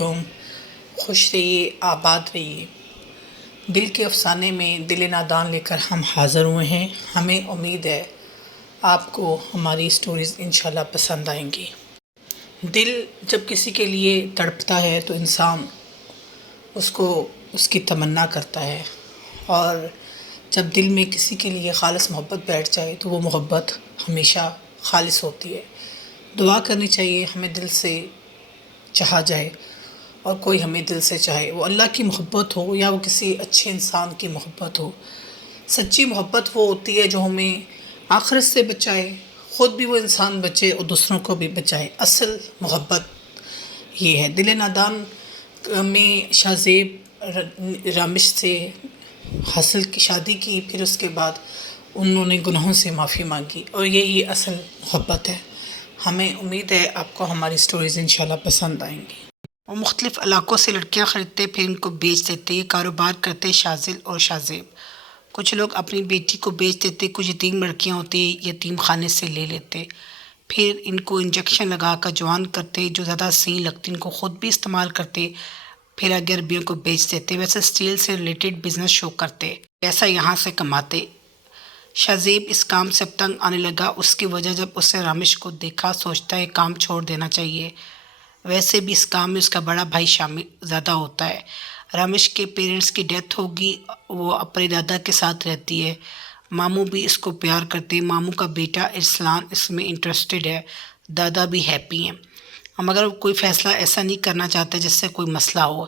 علیکم. خوش رہیے، آباد رہیے. دل کے افسانے میں دل نادان لے کر ہم حاضر ہوئے ہیں. ہمیں امید ہے آپ کو ہماری سٹوریز انشاءاللہ پسند آئیں گی. دل جب کسی کے لیے تڑپتا ہے تو انسان اس کی تمنا کرتا ہے، اور جب دل میں کسی کے لیے خالص محبت بیٹھ جائے تو وہ محبت ہمیشہ خالص ہوتی ہے. دعا کرنی چاہیے ہمیں دل سے چاہا جائے، اور کوئی ہمیں دل سے چاہے، وہ اللہ کی محبت ہو یا وہ کسی اچھے انسان کی محبت ہو. سچی محبت وہ ہوتی ہے جو ہمیں آخرت سے بچائے، خود بھی وہ انسان بچے اور دوسروں کو بھی بچائے. اصل محبت یہ ہے. دل نادان میں شاہ زیب رامش سے حاصل کی شادی کی، پھر اس کے بعد انہوں نے گناہوں سے معافی مانگی، اور یہی اصل محبت ہے. ہمیں امید ہے آپ کو ہماری سٹوریز انشاءاللہ پسند آئیں گی. وہ مختلف علاقوں سے لڑکیاں خریدتے، پھر ان کو بیچ دیتے. یہ کاروبار کرتے شاذل اور شاہ زیب. کچھ لوگ اپنی بیٹی کو بیچ دیتے، کچھ یتیم لڑکیاں ہوتی یتیم خانے سے لے لیتے، پھر ان کو انجیکشن لگا کر جوان کرتے. جو زیادہ صحیح لگتی ان کو خود بھی استعمال کرتے، پھر آگے عربیوں کو بیچ دیتے. ویسے اسٹیل سے ریلیٹڈ بزنس شو کرتے، پیسہ یہاں سے کماتے. شاہ زیب اس کام سے اب تنگ آنے لگا. اس کی وجہ جب اس نے رامش کو دیکھا، سوچتا ہے کام چھوڑ دینا چاہیے. ویسے بھی اس کام میں اس کا بڑا بھائی شامل زیادہ ہوتا ہے. رامش کے پیرنٹس کی ڈیتھ ہوگی، وہ اپنے دادا کے ساتھ رہتی ہے. ماموں بھی اس کو پیار کرتے. ماموں کا بیٹا ارسلان اس میں انٹرسٹڈ ہے. دادا بھی ہیپی ہیں، مگر وہ کوئی فیصلہ ایسا نہیں کرنا چاہتا جس سے کوئی مسئلہ ہو.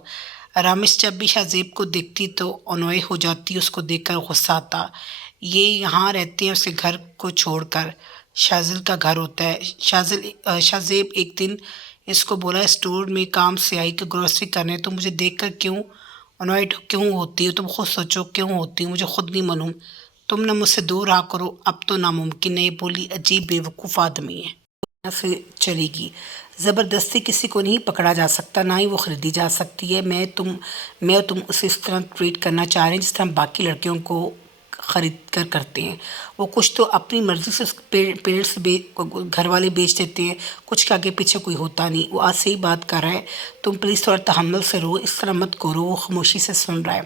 رامش جب بھی شاہ زیب کو دیکھتی تو انوئے ہو جاتی. اس کو دیکھ کر غصہ آتا. یہ یہاں رہتے ہیں اس کے گھر کو چھوڑ کر. شاذل کا گھر ہوتا ہے. شاہ زیب ایک دن اس کو بولا، اسٹور میں کام سے آئی کہ گروسری کرنے، تو مجھے دیکھ کر کیوں انوائڈ کیوں ہوتی ہو؟ تم خود سوچو کیوں ہوتی ہو؟ مجھے خود نہیں معلوم. تم نہ مجھ سے دور رہا کرو. اب تو ناممکن ہے. یہ بولی عجیب بیوقوف آدمی ہے. یہاں سے چلے گی. زبردستی کسی کو نہیں پکڑا جا سکتا، نہ ہی وہ خریدی جا سکتی ہے. میں اور تم اسے اس طرح ٹریٹ کرنا چاہ رہے ہیں جس طرح باقی لڑکیوں کو خرید کر کرتے ہیں. وہ کچھ تو اپنی مرضی سے پیرنٹس گھر والے بیچ دیتے ہیں، کچھ کے آگے پیچھے کوئی ہوتا نہیں. وہ آج سے ہی بات کر رہا ہے. تم پلیز تھوڑا تحمل سے رہو، اس طرح مت کرو. وہ خاموشی سے سن رہا ہے.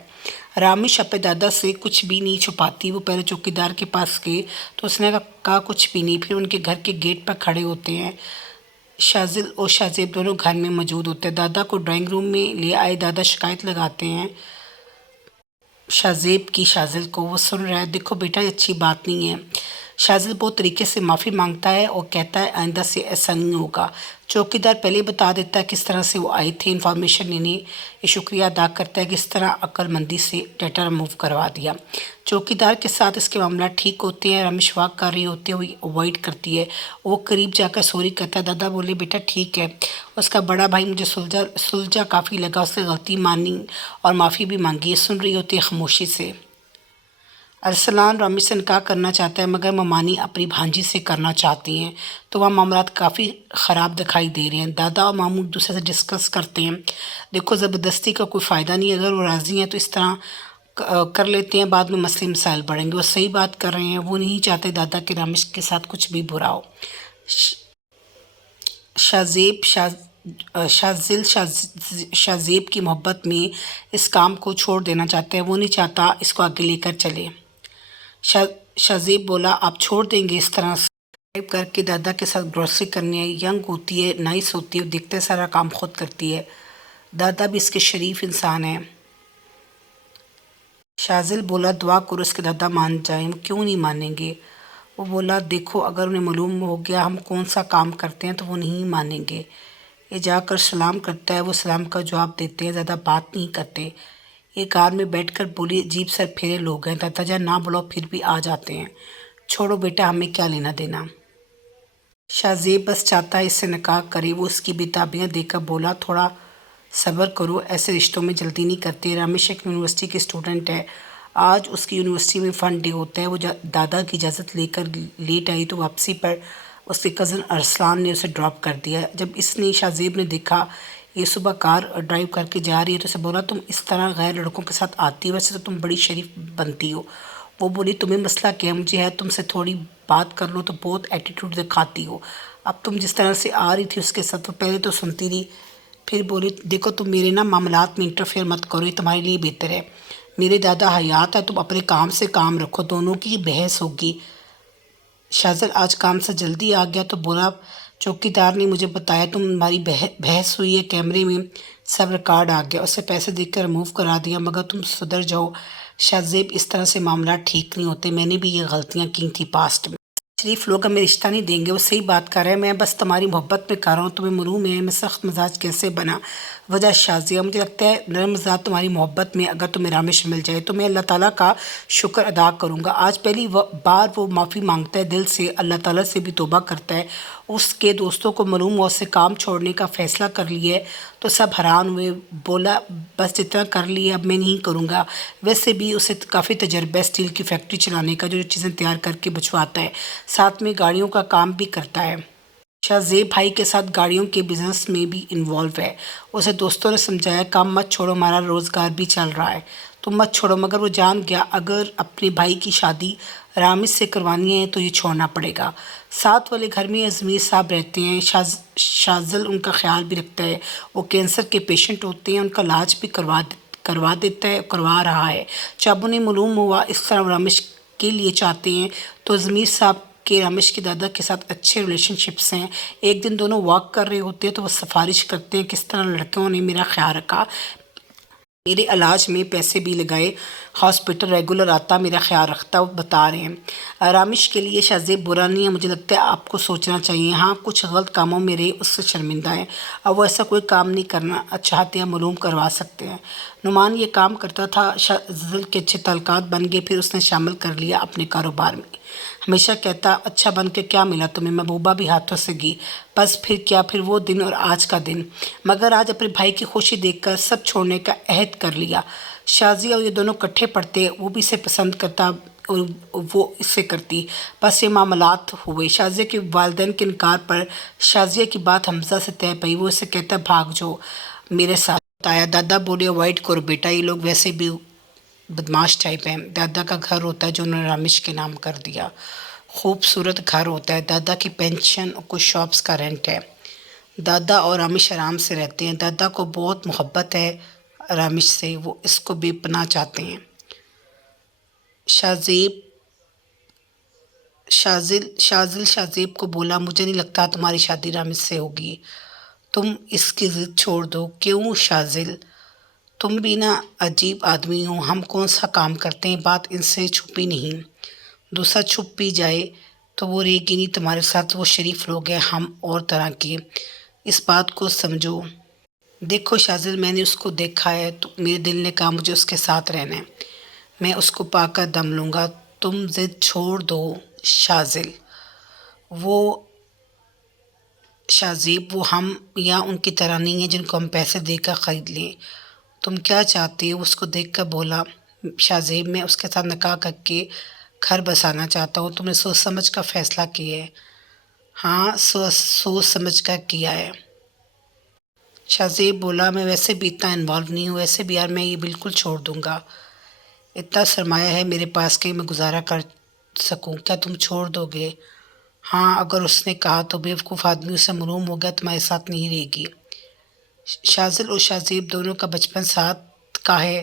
رامش اپنے دادا سے کچھ بھی نہیں چھپاتی. وہ پہلے چوکیدار کے پاس گئے تو اس نے کہا کچھ بھی نہیں. پھر ان کے گھر کے گیٹ پر کھڑے ہوتے ہیں. شاذل اور شاہ زیب دونوں گھر میں موجود ہوتے ہیں. دادا کو ڈرائنگ روم میں لے آئے. دادا شکایت لگاتے ہیں شاہ زیب کی شاذل کو. وہ سن رہا ہے. دیکھو بیٹا، یہ اچھی بات نہیں ہے. شاذل بہت طریقے سے معافی مانگتا ہے اور کہتا ہے آئندہ سے ایسا نہیں ہوگا. چوکیدار پہلے بتا دیتا ہے کس طرح سے وہ آئے تھے انفارمیشن لینے. یہ شکریہ ادا کرتا ہے کہ اس طرح عقل مندی سے ڈیٹا ریموو کروا دیا. چوکیدار کے ساتھ اس کے معاملات ٹھیک ہوتے ہیں. رامش واک کر رہی ہوتی ہے، وہ اوائڈ کرتی ہے. وہ قریب جا کر سوری کرتا ہے. دادا بولے بیٹا ٹھیک ہے. اس کا بڑا بھائی مجھے سلجھا کافی لگا. اس نے غلطی مانی اور معافی بھی مانگی. یہ سن رہی ہوتی ہے خاموشی سے. ارسلان رامش سے نکاح کرنا چاہتا ہے، مگر ممانی اپنی بھانجی سے کرنا چاہتی ہیں، تو وہاں معاملات کافی خراب دکھائی دے رہے ہیں. دادا اور ماموں ایک دوسرے سے ڈسکس کرتے ہیں. دیکھو زبردستی کا کوئی فائدہ نہیں. اگر وہ راضی ہیں تو اس طرح کر لیتے ہیں، بعد میں مسئلے مسائل بڑھیں گے. وہ صحیح بات کر رہے ہیں. وہ نہیں چاہتے دادا کے رامش کے ساتھ کچھ بھی برا ہو. شاذل شاہ زیب کی محبت میں اس کام کو چھوڑ دینا چاہتا ہے. وہ نہیں چاہتا اس کو آگے لے کر چلے. شاہ زیب بولا آپ چھوڑ دیں گے اس طرح سے؟ ڈرائیو کر کے دادا کے ساتھ گروسری کرنے آئی. ینگ ہوتی ہے، نائس ہوتی ہے، دیکھتے سارا کام خود کرتی ہے. دادا بھی اس کے شریف انسان ہیں. شاذل بولا دعا کرو اس کے دادا مان جائیں. وہ کیوں نہیں مانیں گے؟ وہ بولا دیکھو اگر انہیں معلوم ہو گیا ہم کون سا کام کرتے ہیں تو وہ نہیں مانیں گے. یہ جا کر سلام کرتا ہے. وہ سلام کا جواب دیتے ہیں، زیادہ بات نہیں کرتے. یہ کار میں بیٹھ کر بولی عجیب سر پھیرے لوگ ہیں. دادا جان نہ بلاؤ پھر بھی آ جاتے ہیں. چھوڑو بیٹا، ہمیں کیا لینا دینا. شاہ زیب بس چاہتا ہے اس سے نکاح کرے. وہ اس کی بےتابیاں دیکھ کر بولا تھوڑا صبر کرو، ایسے رشتوں میں جلدی نہیں کرتے. رامش ایک یونیورسٹی کے اسٹوڈنٹ ہے. آج اس کی یونیورسٹی میں فن ڈے ہوتا ہے. وہ دادا کی اجازت لے کر لیٹ آئی تو واپسی پر اس کے کزن ارسلان نے اسے ڈراپ کر دیا. جب اس نے شاہ زیب نے دیکھا یہ صبح کار ڈرائیو کر کے جا رہی ہے تو اسے بولا تم اس طرح غیر لڑکوں کے ساتھ آتی ہو، ویسے تو تم بڑی شریف بنتی ہو. وہ بولی تمہیں مسئلہ کیا؟ مجھے ہے تم سے تھوڑی بات کر لو تو بہت ایٹیٹیوڈ دکھاتی ہو. اب تم جس طرح سے آ رہی تھی اس کے ساتھ، تو پہلے تو سنتی رہی پھر بولی دیکھو تم میرے نا معاملات میں انٹرفیئر مت کرو، یہ تمہارے لیے بہتر ہے، میرے دادا حیات ہے، تم اپنے کام سے کام رکھو، دونوں کی بحث ہوگی۔ شازل آج کام سے جلدی آ گیا تو بولا چوکیدار نے مجھے بتایا تمہاری بحث ہوئی ہے، کیمرے میں سب ریکارڈ آ گیا، اسے پیسے دے کر ریموو کرا دیا، مگر تم سدھر جاؤ شاہ زیب، اس طرح سے معاملات ٹھیک نہیں ہوتے، میں نے بھی یہ غلطیاں کی تھیں پاسٹ میں۔ شریف لوگ ہمیں رشتہ نہیں دیں گے، وہ صحیح بات کر رہے ہیں، میں بس تمہاری محبت میں کر رہا ہوں، تمہیں معلوم ہے میں سخت مزاج کیسے بنا۔ وجہ شازیہ، مجھے لگتا ہے نرم مزاج تمہاری محبت میں اگر تمہیں رامش مل جائے تو میں اللہ تعالیٰ کا شکر ادا کروں گا۔ آج پہلی بار وہ معافی مانگتا ہے دل سے، اللہ تعالیٰ سے بھی توبہ کرتا ہے۔ اس کے دوستوں کو معلوم ہوا اس سے کام چھوڑنے کا فیصلہ کر لیا ہے تو سب حیران ہوئے، بولا بس جتنا کر لیا اب میں نہیں کروں گا۔ ویسے بھی اسے کافی تجربہ ہے اسٹیل کی فیکٹری چلانے کا، جو چیزیں تیار کر کے بھجواتا ہے، ساتھ میں گاڑیوں کا کام بھی کرتا ہے۔ شاہ زیب بھائی کے ساتھ گاڑیوں کے بزنس میں بھی انوالو ہے۔ اسے دوستوں نے سمجھایا کام مت چھوڑو، ہمارا روزگار بھی چل رہا ہے، تم مت چھوڑو، مگر وہ جان گیا اگر اپنے بھائی کی شادی رامش سے کروانی ہے تو یہ چھوڑنا پڑے گا۔ ساتھ والے گھر میں ضمیر صاحب رہتے ہیں، شازل ان کا خیال بھی رکھتا ہے، وہ کینسر کے پیشنٹ ہوتے ہیں، ان کا علاج بھی کروا رہا ہے۔ جب انہیں معلوم ہوا اس طرح رامش کے لیے چاہتے ہیں تو ضمیر صاحب کے رامش کے دادا کے ساتھ اچھے ریلیشن شپس ہیں۔ ایک دن دونوں واک کر رہے ہوتے ہیں تو وہ سفارش کرتے ہیں کس طرح لڑکیوں نے میرا خیال رکھا، میرے علاج میں پیسے بھی لگائے، ہاسپٹل ریگولر آتا، میرا خیال رکھتا، وہ بتا رہے ہیں۔ رامش کے لیے شاہ زیب برا نہیں ہے، مجھے لگتا ہے آپ کو سوچنا چاہیے، ہاں کچھ غلط کاموں میں رہے اس سے شرمندہ ہے، اب وہ ایسا کوئی کام نہیں کرنا چاہتے ہیں، معلوم کروا سکتے ہیں۔ نعمان یہ کام کرتا تھا، شازل کے اچھے تعلقات بن گئے، پھر اس نے شامل کر لیا اپنے کاروبار میں۔ ہمیشہ کہتا اچھا بن کے کیا ملا تمہیں، محبوبہ بھی ہاتھوں سے گئی، بس پھر کیا، پھر وہ دن اور آج کا دن، مگر آج اپنے بھائی کی خوشی دیکھ کر سب چھوڑنے کا عہد کر لیا۔ شازیہ اور یہ دونوں کٹھے پڑھتے، وہ بھی اسے پسند کرتا اور وہ اسے کرتی، بس یہ معاملات ہوئے۔ شازیہ کے والدین کے انکار پر شازیہ کی بات حمزہ سے طے پئی، وہ اسے کہتا بھاگ جو میرے ساتھ آیا، دادا بولے اوائڈ کرو بیٹا، یہ لوگ ویسے بھی بدماش ٹائپ ہیں، دادا کا گھر ہوتا ہے جو انہوں نے رامش کے نام کر دیا، خوبصورت گھر ہوتا ہے، دادا کی پینشن اور کچھ شاپس کا رینٹ ہے، دادا اور رامش آرام سے رہتے ہیں، دادا کو بہت محبت ہے رامش سے، وہ اس کو بے پناہ چاہتے ہیں۔ شاہ زیب کو بولا مجھے نہیں لگتا تمہاری شادی رامش سے ہوگی، تم اس کی ضد چھوڑ دو۔ کیوں شازل، تم بھی نا عجیب آدمی ہو، ہم کون سا کام کرتے ہیں، بات ان سے چھپی نہیں، دوسرا چھپ بھی جائے تو وہ رہے گی نہیں تمہارے ساتھ، وہ شریف لوگ ہیں، ہم اور طرح کے، اس بات کو سمجھو۔ دیکھو شازل، میں نے اس کو دیکھا ہے تو میرے دل نے کہا مجھے اس کے ساتھ رہنا ہے، میں اس کو پا کر دم لوں گا، تم ضد چھوڑ دو شازل۔ وہ شاہ زیب وہ ہم یا ان کی طرح نہیں ہیں جن کو ہم پیسے دے کر خرید لیں، تم کیا چاہتی ہو؟ اس کو دیکھ کر بولا شاہ زیب میں اس کے ساتھ نکاح کر کے گھر بسانا چاہتا ہوں، تم نے سوچ سمجھ کا فیصلہ کیا ہے؟ ہاں سوچ سمجھ کر کیا ہے۔ شاہ زیب بولا میں ویسے بھی اتنا انوالو نہیں ہوں، ویسے بھی یار میں یہ بالکل چھوڑ دوں گا، اتنا سرمایہ ہے میرے پاس کہ میں گزارا کر سکوں، کیا تم چھوڑ دو گے؟ ہاں اگر اس نے کہا تو بیوقوف آدمی، اسے معلوم ہو گیا تمہارے ساتھ نہیں رہے گی۔ شازل اور شاہ زیب دونوں کا بچپن ساتھ کا ہے،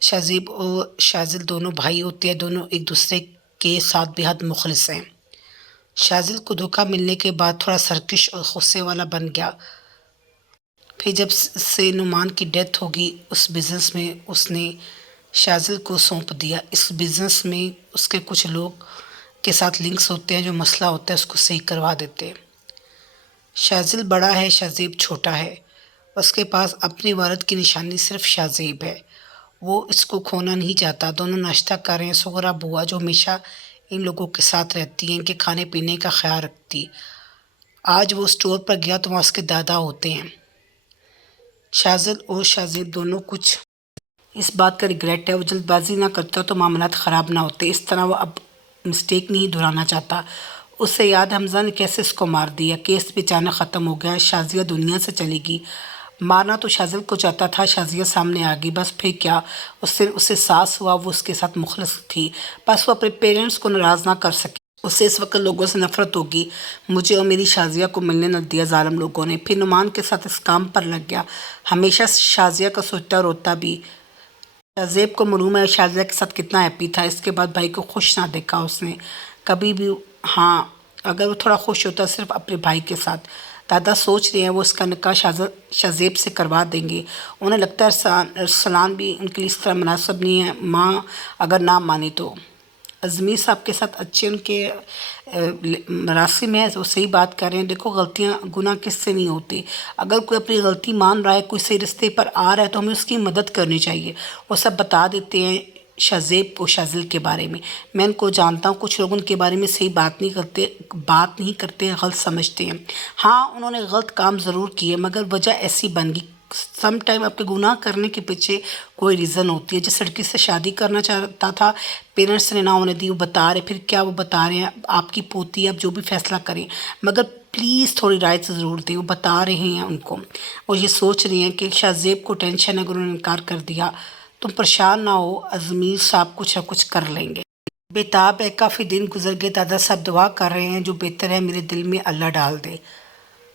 شاہ زیب اور شازل دونوں بھائی ہوتے ہیں، دونوں ایک دوسرے کے ساتھ بے حد مخلص ہیں۔ شازل کو دھوکہ ملنے کے بعد تھوڑا سرکش اور غصے والا بن گیا، پھر جب سے نعمان کی ڈیتھ ہوگی اس بزنس میں اس نے شازل کو سونپ دیا، اس بزنس میں اس کے کچھ لوگ کے ساتھ لنکس ہوتے ہیں، جو مسئلہ ہوتا ہے اس کو صحیح کروا دیتے ہیں۔ شازل بڑا ہے، شاہ زیب چھوٹا ہے، اس کے پاس اپنی والد کی نشانی صرف شاہ زیب ہے، وہ اس کو کھونا نہیں چاہتا، دونوں ناشتہ کر رہے ہیں، سغرا بوا جو ہمیشہ ان لوگوں کے ساتھ رہتی ہیں، ان کے کھانے پینے کا خیال رکھتی، آج وہ اسٹور پر گیا تو وہاں اس کے دادا ہوتے ہیں۔ شازل اور شاہ زیب دونوں کچھ اس بات کا ریگریٹ ہے، وہ جلد بازی نہ کرتا تو معاملات خراب نہ ہوتے، اس طرح وہ اب مسٹیک نہیں دہرانا چاہتا۔ اس سے یاد حمزہ نے کیسے اس کو مار دیا، کیس بھی اچانک ختم ہو گیا، شازیہ دنیا سے چلی گئی، مارنا تو شازل کو چاہتا تھا، شازیہ سامنے آ گئی، بس پھر کیا، اس سے ساس ہوا، وہ اس کے ساتھ مخلص تھی، بس وہ اپنے پیرنٹس کو ناراض نہ کر سکی۔ اسے اس وقت لوگوں سے نفرت ہوگی، مجھے اور میری شازیہ کو ملنے نہ دیا ظالم لوگوں نے۔ پھر نعمان کے ساتھ اس کام پر لگ گیا، ہمیشہ شازیہ کا سوچتا روتا بھی۔ شہزیب کو معلوم ہے شازیہ کے ساتھ کتنا ہیپی تھا، اس کے بعد بھائی کو خوش نہ دیکھا اس نے کبھی بھی۔ ہاں، اگر وہ تھوڑا خوش ہوتا صرف اپنے بھائی کے ساتھ۔ دادا سوچ رہے ہیں وہ اس کا نکاح شہزیب سے کروا دیں گے، انہیں لگتا ہے ارسلان بھی ان کے لیے اس طرح مناسب نہیں ہے، ماں اگر نہ مانی تو۔ ازمیر صاحب کے ساتھ اچھے ان کے مراسم ہیں، وہ صحیح بات کر رہے ہیں۔ دیکھو غلطیاں گناہ کس سے نہیں ہوتی، اگر کوئی اپنی غلطی مان رہا ہے، کوئی صحیح رستے پر آ رہا ہے تو ہمیں اس کی مدد کرنی چاہیے۔ وہ سب بتا دیتے ہیں شہزیب کو شازل کے بارے میں ان کو جانتا ہوں، کچھ لوگ ان کے بارے میں صحیح بات نہیں کرتے، غلط سمجھتے ہیں۔ ہاں انہوں نے غلط کام ضرور کیے، مگر وجہ ایسی بن گئی۔ سم ٹائم آپ کے گناہ کرنے کے پیچھے کوئی ریزن ہوتی ہے۔ جس لڑکی سے شادی کرنا چاہتا تھا، پیرنٹس نے نہ ہونے دی، وہ بتا رہے، پھر کیا وہ بتا رہے ہیں آپ کی پوتی، آپ جو بھی فیصلہ کریں، مگر پلیز تھوڑی رائے ضرور دیں۔ وہ بتا رہے ہیں ان کو، وہ یہ سوچ رہی ہیں کہ شہزیب کو ٹینشن ہے، اگر انہوں نے انکار کر دیا تم پریشان نہ ہو، ازمیر صاحب کچھ نہ کچھ کر لیں گے۔ بےتاب ہے، کافی دن گزر گئے، دادا صاحب دعا کر رہے ہیں جو بہتر ہے میرے دل میں اللہ ڈال دے۔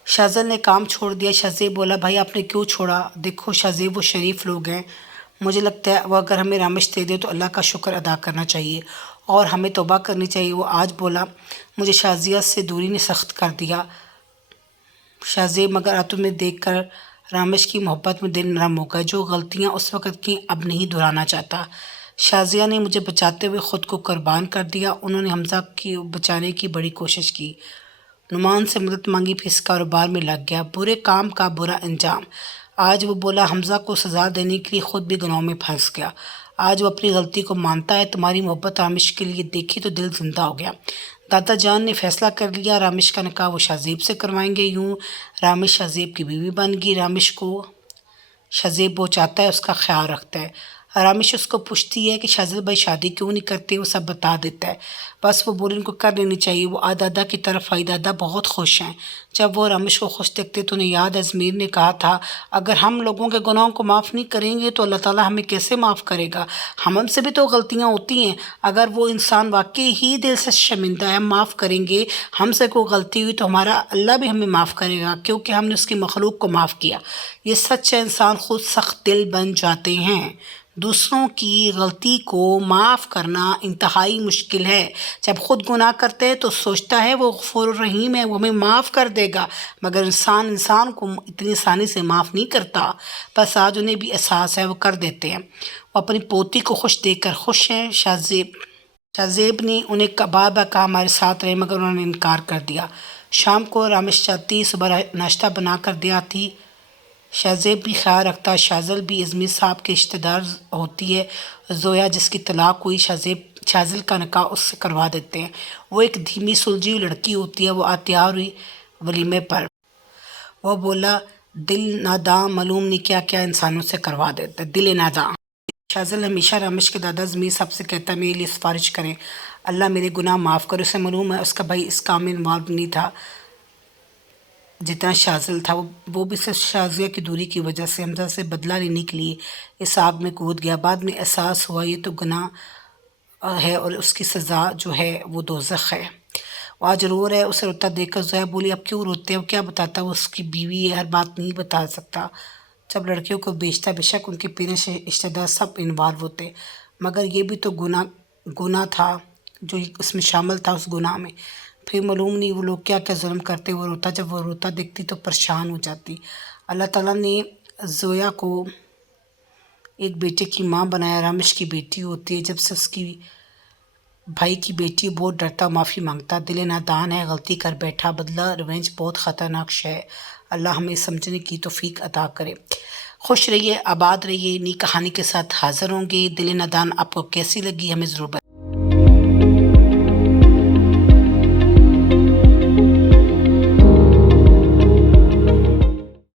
شازل نے کام چھوڑ دیا۔ شہزیب بولا بھائی آپ نے کیوں چھوڑا؟ دیکھو شہزیب وہ شریف لوگ ہیں، مجھے لگتا ہے وہ اگر ہمیں رامش دے دے تو اللہ کا شکر ادا کرنا چاہیے اور ہمیں توبہ کرنی چاہیے۔ وہ آج بولا مجھے شازیہ سے دوری نے سخت کر دیا شہزیب، مگر تمہیں دیکھ کر رامش کی محبت میں دل نرم ہو گیا، جو غلطیاں اس وقت کی اب نہیں دہرانا چاہتا۔ شازیہ نے مجھے بچاتے ہوئے خود کو قربان کر دیا، انہوں نے حمزہ کی بچانے کی بڑی کوشش کی، نعمان سے مدد مانگی، پھر اس کاروبار میں لگ گیا، برے کام کا برا انجام۔ آج وہ بولا حمزہ کو سزا دینے کے لیے خود بھی گناہوں میں پھنس گیا، آج وہ اپنی غلطی کو مانتا ہے۔ تمہاری محبت رامش کے لیے دیکھی تو دل زندہ ہو گیا۔ دادا جان نے فیصلہ کر لیا، رامش کا نکاح وہ شہزیب سے کروائیں گے، یوں رامش شہزیب کی بیوی بن گئی۔ رامش کو شہزیب وہ چاہتا ہے اس کا خیال رکھتا ہے۔ رامش اس کو پوچھتی ہے کہ شازل بھائی شادی کیوں نہیں کرتے، وہ سب بتا دیتا ہے، بس وہ بولے ان کو کر لینی چاہیے۔ وہ دادا کی طرف آئی، دادا بہت خوش ہیں۔ جب وہ رامش کو خوش دیکھتے تو انہیں یاد ازمیر نے کہا تھا اگر ہم لوگوں کے گناہوں کو معاف نہیں کریں گے تو اللہ تعالیٰ ہمیں کیسے معاف کرے گا، ہم سے بھی تو غلطیاں ہوتی ہیں، اگر وہ انسان واقعی ہی دل سے شرمندہ ہے، ہم معاف کریں گے، ہم سے کوئی غلطی ہوئی تو ہمارا اللہ بھی ہمیں معاف کرے گا کیونکہ ہم نے اس کی مخلوق کو معاف کیا۔ یہ سچ ہے، انسان خود سخت دل بن جاتے ہیں، دوسروں کی غلطی کو معاف کرنا انتہائی مشکل ہے۔ جب خود گناہ کرتے ہیں تو سوچتا ہے وہ غفور الرحیم ہے، وہ ہمیں معاف کر دے گا، مگر انسان کو اتنی آسانی سے معاف نہیں کرتا۔ بس آج انہیں بھی احساس ہے، وہ کر دیتے ہیں۔ وہ اپنی پوتی کو خوش دیکھ کر خوش ہیں۔ شہزیب نے انہیں بار بار کہا ہمارے ساتھ رہے، مگر انہوں نے انکار کر دیا۔ شام کو رامش چاہتی صبح ناشتہ بنا کر دے آتی، شہزیب بھی خیال رکھتا، شازل بھی ازمیر صاحب کے رشتہ دار ہوتی ہے، زویا جس کی طلاق ہوئی، شازل کا نکاح اس سے کروا دیتے ہیں۔ وہ ایک دھیمی سلجھی لڑکی ہوتی ہے، وہ تیار ہوئی ولیمے پر، وہ بولا دل ناداں معلوم نہیں کیا کیا انسانوں سے کروا دیتا ہے، دل ناداں۔ شازل ہمیشہ رامش کے دادا ازمیر صاحب سے کہتا ہے میرے لیے سفارش کریں، اللہ میرے گناہ معاف کرے۔ اسے معلوم ہے اس کا بھائی اس کام میں انوالو نہیں تھا جتنا شازل تھا، وہ بھی صرف شازیہ کی دوری کی وجہ سے حمزہ سے بدلہ لینے کے لیے اس آگ میں کود گیا۔ بعد میں احساس ہوا یہ تو گناہ ہے اور اس کی سزا جو ہے وہ دوزخ ہے۔ وہ آج رو رہا ہے، اسے روتا دیکھ کر زویا بولی اب کیوں روتے ہیں، وہ کیا بتاتا، وہ اس کی بیوی ہے، ہر بات نہیں بتا سکتا۔ جب لڑکیوں کو بیچتا بے شک ان کے پیرنٹس رشتہ دار سب انوالو ہوتے، مگر یہ بھی تو گناہ تھا جو اس میں شامل تھا، اس گناہ میں پھر معلوم نہیں وہ لوگ کیا کیا ظلم کرتے۔ وہ روتا، جب وہ روتا دیکھتی تو پریشان ہو جاتی۔ اللہ تعالیٰ نے زویا کو ایک بیٹے کی ماں بنایا، رامش کی بیٹی ہوتی ہے، جب سے اس کی بھائی کی بیٹی بہت ڈرتا، معافی مانگتا، دل نادان ہے، غلطی کر بیٹھا، بدلہ ریونج بہت خطرناک شے ہے، اللہ ہمیں سمجھنے کی توفیق عطا کرے۔ خوش رہیے، آباد رہیے، نئی کہانی کے ساتھ حاضر ہوں گے۔ دل نادان آپ کو کیسی لگی ہمیں ضرور بتائیں۔